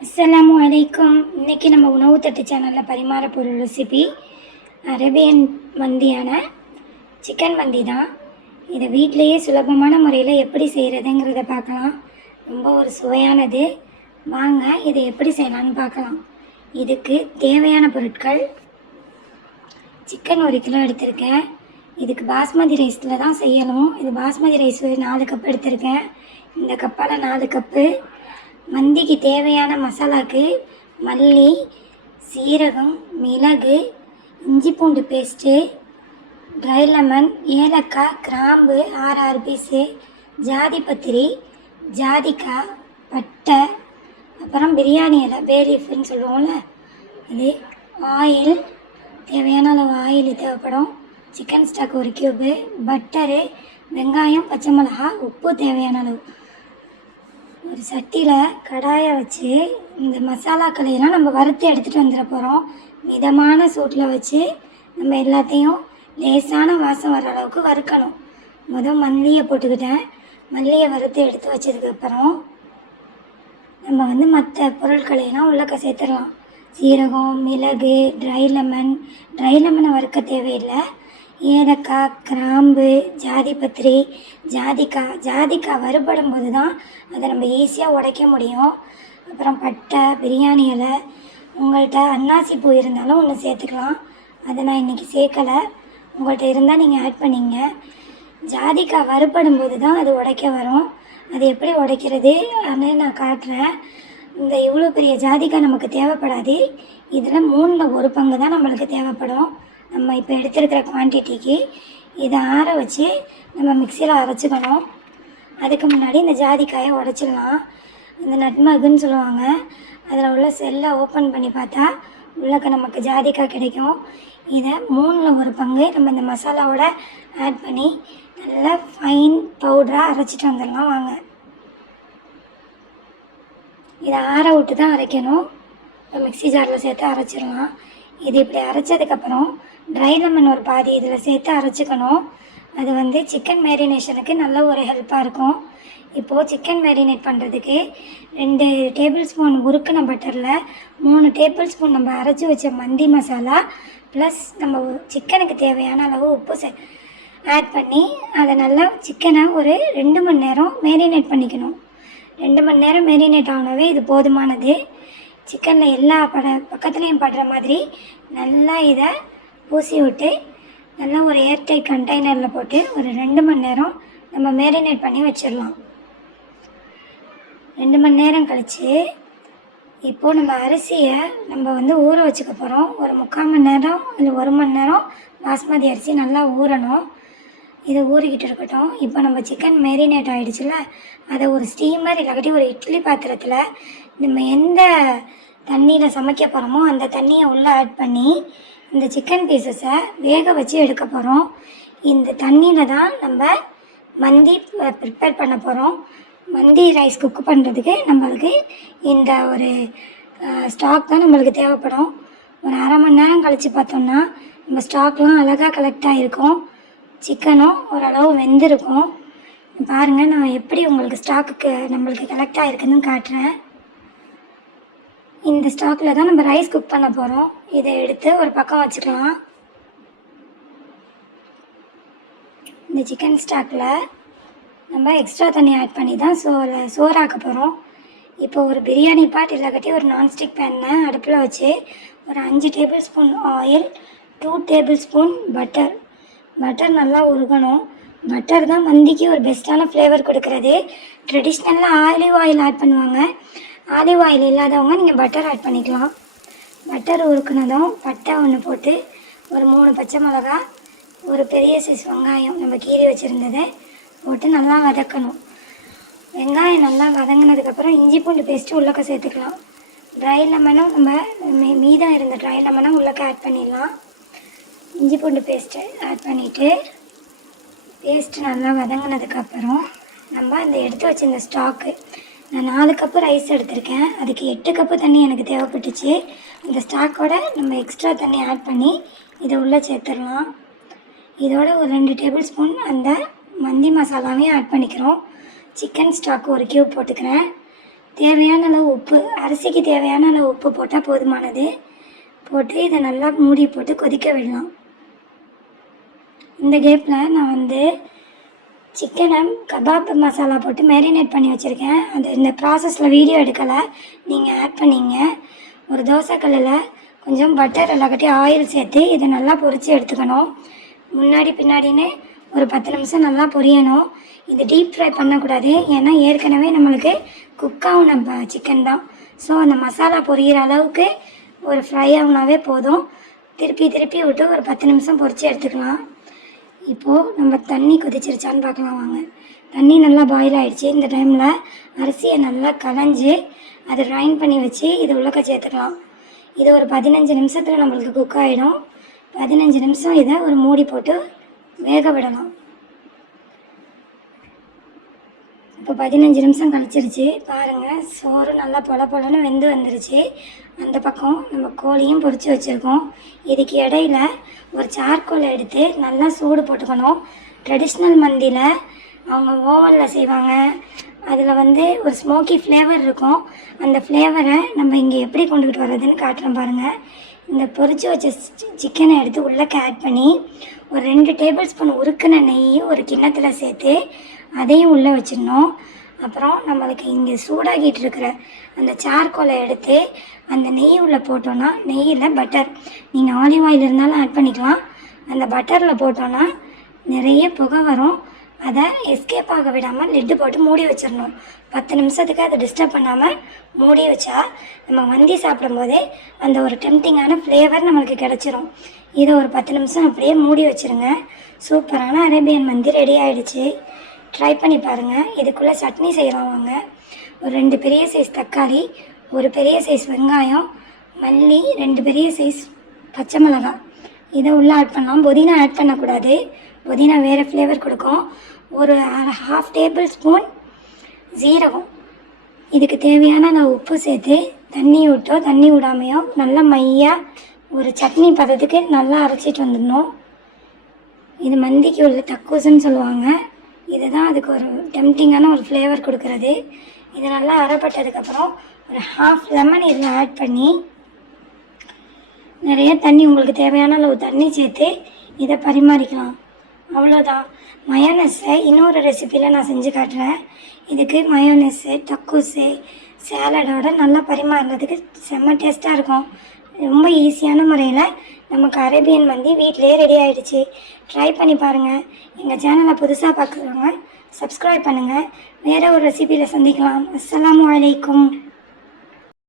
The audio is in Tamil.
அஸ்ஸலாமு அலைக்கும். இன்றைக்கி நம்ம உணவு தட்டு சேனலில் பரிமாற போகிற ரெசிபி அரேபியன் மந்தியான சிக்கன் மந்தி தான். இதை வீட்டிலையே சுலபமான முறையில் எப்படி செய்கிறதுங்கிறத பார்க்கலாம். ரொம்ப ஒரு சுவையானது. வாங்க இதை எப்படி செய்யலான்னு பார்க்கலாம். இதுக்கு தேவையான பொருட்கள்: சிக்கன் 1 கிலோ எடுத்திருக்கேன். இதுக்கு பாஸ்மதி ரைஸில் தான் செய்யணும். இது பாஸ்மதி ரைஸ் 4 கப் எடுத்திருக்கேன். இந்த கப்பால் 4 கப்பு. மந்திக்கு தேவையான மசாலாக்கு மல்லி, சீரகம், மிளகு, இஞ்சி பூண்டு பேஸ்ட்டு, ட்ரை லெமன், ஏலக்காய், கிராம்பு 6 பீஸு, ஜாதிபத்திரி, ஜாதிக்காய், பட்டை, அப்புறம் பிரியாணி இலை, பே லீஃப்னு சொல்லுவோம்ல அது, ஆயில், தேவையான அளவு ஆயில் தேவைப்படும், சிக்கன் ஸ்டாக் 1 கியூபு, பட்டரு, வெங்காயம், பச்சை மிளகா, உப்பு தேவையான அளவு. ஒரு சட்டியில் கடாயை வச்சு இந்த மசாலாக்களையெல்லாம் நம்ம வறுத்து எடுத்துகிட்டு வந்துட போகிறோம். மிதமான சூட்டில் வச்சு நம்ம எல்லாத்தையும் லேசான வாசம் வர அளவுக்கு வறுக்கணும். மல்லியை போட்டுக்கிட்டேன். மல்லியை வறுத்து எடுத்து வச்சதுக்கப்புறம் நம்ம மற்ற பொருட்களையெல்லாம் உள்ளக்க சேர்த்துடலாம். சீரகம், மிளகு, ட்ரை லெமனை வறுக்க தேவையில்லை. ஏலக்காய், கிராம்பு, ஜாதிபத்திரி, ஜாதிக்காய் வறுபடும் போது தான் அதை நம்ம ஈஸியாக உடைக்க முடியும். அப்புறம் பட்டை, பிரியாணி இலை, உங்கள்கிட்ட அன்னாசி பூ இருந்தாலும் ஒன்று சேர்த்துக்கலாம். அதை நான் இன்றைக்கி சேர்க்கலை. உங்கள்கிட்ட இருந்தால் நீங்கள் ஆட் பண்ணிங்க. ஜாதிக்காய் வறுபடும் போது தான் அது உடைக்க வரும். அது எப்படி உடைக்கிறது அப்படின்னு நான் காட்டுறேன். இந்த இவ்வளோ பெரிய ஜாதிக்காய் நமக்கு தேவைப்படாது. இதில் 3ல் 1 பங்கு தான் நம்மளுக்கு தேவைப்படும். நம்ம இப்போ எடுத்துருக்கிற குவான்டிட்டிக்கு இதை ஆற வச்சு நம்ம மிக்சியில் அரைச்சிக்கணும். அதுக்கு முன்னாடி இந்த ஜாதிக்காயை உடச்சிடலாம். இந்த நட்மகுன்னு சொல்லுவாங்க. அதில் உள்ள செல்லை ஓப்பன் பண்ணி பார்த்தா உள்ளக்க நமக்கு ஜாதிக்காய் கிடைக்கும். இதை 3ல் 1 பங்கு நம்ம இந்த மசாலாவோட ஆட் பண்ணி நல்லா ஃபைன் பவுடராக அரைச்சிட்டு வந்துடலாம். வாங்க, இதை ஆற விட்டு தான் அரைக்கணும். இப்போ மிக்சி ஜாரில் சேர்த்து அரைச்சிடலாம். இது இப்படி அரைச்சதுக்கப்புறம் ட்ரை லெமன் ஒரு பாதி இதில் சேர்த்து அரைச்சிக்கணும். அது சிக்கன் மேரினேஷனுக்கு நல்ல ஒரு ஹெல்ப்பாக இருக்கும். இப்போது சிக்கன் மேரினேட் பண்ணுறதுக்கு 2 டேபிள் ஸ்பூன் உருக்கின பட்டரில் 3 டேபிள் ஸ்பூன் நம்ம அரைச்சி வச்ச மந்தி மசாலா ப்ளஸ் நம்ம சிக்கனுக்கு தேவையான அளவு உப்பு ஆட் பண்ணி அதை நல்லா சிக்கனை ஒரு 2 மணி நேரம் மேரினேட் பண்ணிக்கணும். 2 மணி நேரம் மேரினேட் ஆனவே இது போதுமானது. சிக்கனில் எல்லா பக்கத்துலேயும் படுற மாதிரி நல்லா இதை பூசி விட்டு நல்லா ஒரு ஏர்டைட் கண்டெய்னரில் போட்டு ஒரு 2 மணி நேரம் நம்ம மேரினேட் பண்ணி வச்சிடலாம். 2 மணி நேரம் கழித்து இப்போது நம்ம அரிசியை நம்ம ஊற வச்சுக்க போகிறோம். ஒரு 3/4 மணி நேரம் இல்லை 1 மணி நேரம் பாஸ்மதி அரிசி நல்லா ஊறணும். இதை ஊறிக்கிட்டு இருக்கட்டும். இப்போ நம்ம சிக்கன் மேரினேட் ஆகிடுச்சுல, அதை ஒரு ஸ்டீமர் இல்லாட்டி ஒரு இட்லி பாத்திரத்தில் நம்ம எந்த தண்ணியில் சமைக்க போகிறோமோ அந்த தண்ணியை உள்ளே ஆட் பண்ணி இந்த சிக்கன் பீசஸை வேக வச்சு எடுக்க போகிறோம். இந்த தண்ணியில் தான் நம்ம மந்தி ப்ரிப்பேர் பண்ண போகிறோம். மந்தி ரைஸ் குக் பண்ணுறதுக்கு நம்மளுக்கு இந்த ஒரு ஸ்டாக் தான் நம்மளுக்கு தேவைப்படும். ஒரு 1/2 மணி நேரம் கழித்து பார்த்தோம்னா நம்ம ஸ்டாக்லாம் அழகாக கலெக்ட் ஆகிருக்கும். சிக்கனும் ஓரளவு வெந்திருக்கும். பாருங்கள், நான் எப்படி உங்களுக்கு ஸ்டாக்குக்கு நம்மளுக்கு கலெக்ட் ஆகிருக்குன்னு காட்டுறேன். இந்த ஸ்டாக்கில் தான் நம்ம ரைஸ் குக் பண்ண போகிறோம். இதை எடுத்து ஒரு பக்கம் வச்சுக்கலாம். இந்த சிக்கன் ஸ்டாக்கில் நம்ம எக்ஸ்ட்ரா தண்ணி ஆட் பண்ணி தான் சோறாக்க போகிறோம். இப்போ ஒரு பிரியாணி பாட் இல்லாட்டி ஒரு நான்ஸ்டிக் பேனை அடுப்பில் வச்சு ஒரு 5 table spoon oil, 2 table spoon butter நல்லா உருகணும். பட்டர் தான் மந்திக்கு ஒரு பெஸ்ட்டான ஃப்ளேவர் கொடுக்குறது. ட்ரெடிஷ்னலாக ஆலிவ் ஆயில் ஆட் பண்ணுவாங்க. ஆலிவ் ஆயில் இல்லாதவங்க நீங்கள் பட்டர் ஆட் பண்ணிக்கலாம். பட்டர் உருக்குனதும் பட்டை ஒன்று போட்டு ஒரு 3 பச்சை மிளகா, ஒரு பெரிய சைஸ் வெங்காயம் நம்ம கீறி வச்சுருந்ததை போட்டு நல்லா வதக்கணும். வெங்காயம் நல்லா வதங்கினதுக்கப்புறம் இஞ்சி பூண்டு பேஸ்ட்டு உள்ளக்க சேர்த்துக்கலாம். ட்ரை லெமனும் நம்ம மீதம் இருந்த ட்ரை லெமனும் உள்ளக்க ஆட் பண்ணிடலாம். இஞ்சி பூண்டு பேஸ்ட்டு ஆட் பண்ணிவிட்டு பேஸ்ட்டு நல்லா வதங்கினதுக்கப்புறம் நம்ம இந்த எடுத்து வச்சுருந்த ஸ்டாக்கு, நான் 4 கப்பு ரைஸ் எடுத்திருக்கேன். அதுக்கு 8 கப்பு தண்ணி எனக்கு தேவைப்பட்டுச்சு. இந்த ஸ்டாக்கோட நம்ம எக்ஸ்ட்ரா தண்ணி ஆட் பண்ணி இதை உள்ளே சேர்த்துடலாம். இதோட ஒரு 2 டேபிள் ஸ்பூன் அந்த மந்தி மசாலாவையும் ஆட் பண்ணிக்கிறோம். சிக்கன் ஸ்டாக் 1 கியூப் போட்டுக்கிறேன். தேவையான அளவு உப்பு, அரிசிக்கு தேவையான அளவு உப்பு போட்டால் போதுமானது. போட்டு இதை நல்லா மூடி போட்டு கொதிக்க விடலாம். இந்த கேப்பில் நான் சிக்கனை கபாப் மசாலா போட்டு மேரினேட் பண்ணி வச்சுருக்கேன். அது இந்த ப்ராசஸில் வீடியோ எடுக்கலை, நீங்கள் ஆட் பண்ணிங்க. ஒரு தோசைக்கல்லில் கொஞ்சம் பட்டர் எல்லாக்கட்டி ஆயில் சேர்த்து இதை நல்லா பொரித்து எடுத்துக்கணும். முன்னாடி பின்னாடின்னு ஒரு 10 நிமிஷம் நல்லா பொரியணும். இது டீப் ஃப்ரை பண்ணக்கூடாது, ஏன்னா ஏற்கனவே நம்மளுக்கு குக் ஆகுன சிக்கன் தான். ஸோ அந்த மசாலா பொரியிற அளவுக்கு ஒரு ஃப்ரை ஆகுனாவே போதும். திருப்பி திருப்பி விட்டு ஒரு 10 நிமிஷம் பொரித்து எடுத்துக்கலாம். இப்போது நம்ம தண்ணி கொதிச்சிருச்சான்னு பார்க்கலாம் வாங்க. தண்ணி நல்லா பாயில் ஆகிடுச்சு. இந்த டைமில் அரிசியை நல்லா களைஞ்சி அதை ட்ரைன் பண்ணி வச்சு இது உள்ளக்க சேர்த்துக்கலாம். இது ஒரு 15 நிமிஷத்தில் நம்மளுக்கு குக் ஆகிடும். 15 நிமிஷம் இதை ஒரு மூடி போட்டு வேக விடலாம். இப்போ 15 நிமிஷம் கழிச்சிருச்சு பாருங்கள். சோறு நல்லா பொலன்னு வெந்து வந்துருச்சு. அந்த பக்கம் நம்ம கோழியும் பொரித்து வச்சுருக்கோம். இதுக்கு இடையில ஒரு சார்கோலை எடுத்து நல்லா சூடு போட்டுக்கணும். ட்ரெடிஷ்னல் மந்தியில் அவங்க ஓவனில் செய்வாங்க. அதில் ஒரு ஸ்மோக்கி ஃப்ளேவர் இருக்கும். அந்த ஃப்ளேவரை நம்ம இங்கே எப்படி கொண்டுக்கிட்டு வர்றதுன்னு காட்டுறோம் பாருங்கள். இந்த பொரித்து வச்ச சிக்கனை எடுத்து உள்ளே ஆட் பண்ணி ஒரு 2 டேபிள் ஸ்பூன் உருக்குன நெய் ஒரு கிண்ணத்தில் சேர்த்து அதையும் உள்ளே வச்சிடணும். அப்புறம் நம்மளுக்கு இங்கே சூடாகிட்டு இருக்கிற அந்த சார்கோலை எடுத்து அந்த நெய் உள்ளே போட்டோன்னா, நெய்யில் பட்டர், நீங்கள் ஆலிவ் ஆயில் இருந்தாலும் ஆட் பண்ணிக்கலாம். அந்த பட்டரில் போட்டோன்னா நிறைய புகை வரும். அதை எஸ்கேப் ஆக விடாமல் லிட்டு போட்டு மூடி வச்சிடணும். 10 நிமிஷத்துக்கு அதை டிஸ்டர்ப் பண்ணாமல் மூடி வச்சா நம்ம மந்தி சாப்பிடும்போதே அந்த ஒரு டெம்டிங்கான ஃப்ளேவர் நம்மளுக்கு கிடச்சிரும். இதை ஒரு 10 நிமிஷம் அப்படியே மூடி வச்சுருங்க. சூப்பரான அரேபியன் மந்தி ரெடி ஆகிடுச்சு. ட்ரை பண்ணி பாருங்கள். இதுக்குள்ளே சட்னி செய்யலாம் வாங்க. ஒரு 2 பெரிய சைஸ் தக்காளி, ஒரு பெரிய சைஸ் வெங்காயம், மல்லி, 2 பெரிய சைஸ் பச்சை மிளகாய் இதை உள்ளே ஆட் பண்ணலாம். புதினா ஆட் பண்ணக்கூடாது, புதினா வேறு ஃப்ளேவர் கொடுக்கும். ஒரு 1/2 டேபிள் ஸ்பூன் ஜீரகம். இதுக்கு தேவையான நான் உப்பு சேர்த்து தண்ணி விடாமையோ நல்லா மையாக ஒரு சட்னி பதத்துக்கு நல்லா அரைச்சிட்டு வந்துடணும். இது மந்திக்கு உள்ள தக்கூசுன்னு சொல்லுவாங்க. இதுதான் அதுக்கு ஒரு டெம்டிங்கான ஒரு ஃப்ளேவர் கொடுக்குறது. இது நல்லா அரைப்பட்டதுக்கப்புறம் ஒரு 1/2 லெமன் இதில் ஆட் பண்ணி நிறைய தண்ணி, உங்களுக்கு தேவையான அளவு தண்ணி சேர்த்து இதை பரிமாறிக்கலாம். அவ்வளோதான். மயோனஸை இன்னொரு ரெசிப்பியில் நான் செஞ்சு காட்டுறேன். இதுக்கு மயோனஸு, டக்கூஸு, சேலடோட நல்லா பரிமாறுறதுக்கு செம்ம டேஸ்ட்டாக இருக்கும். ரொம்ப ஈஸியான முறையில் நமக்கு அரேபியன் மந்தி வீட்டிலேயே ரெடி ஆகிடுச்சு. ட்ரை பண்ணி பாருங்கள். எங்கள் சேனலை புதுசாக பார்க்குறவங்க சப்ஸ்கிரைப் பண்ணுங்கள். வேறு ஒரு ரெசிபியில் சந்திக்கலாம். அஸ்ஸலாமு அலைக்கும்.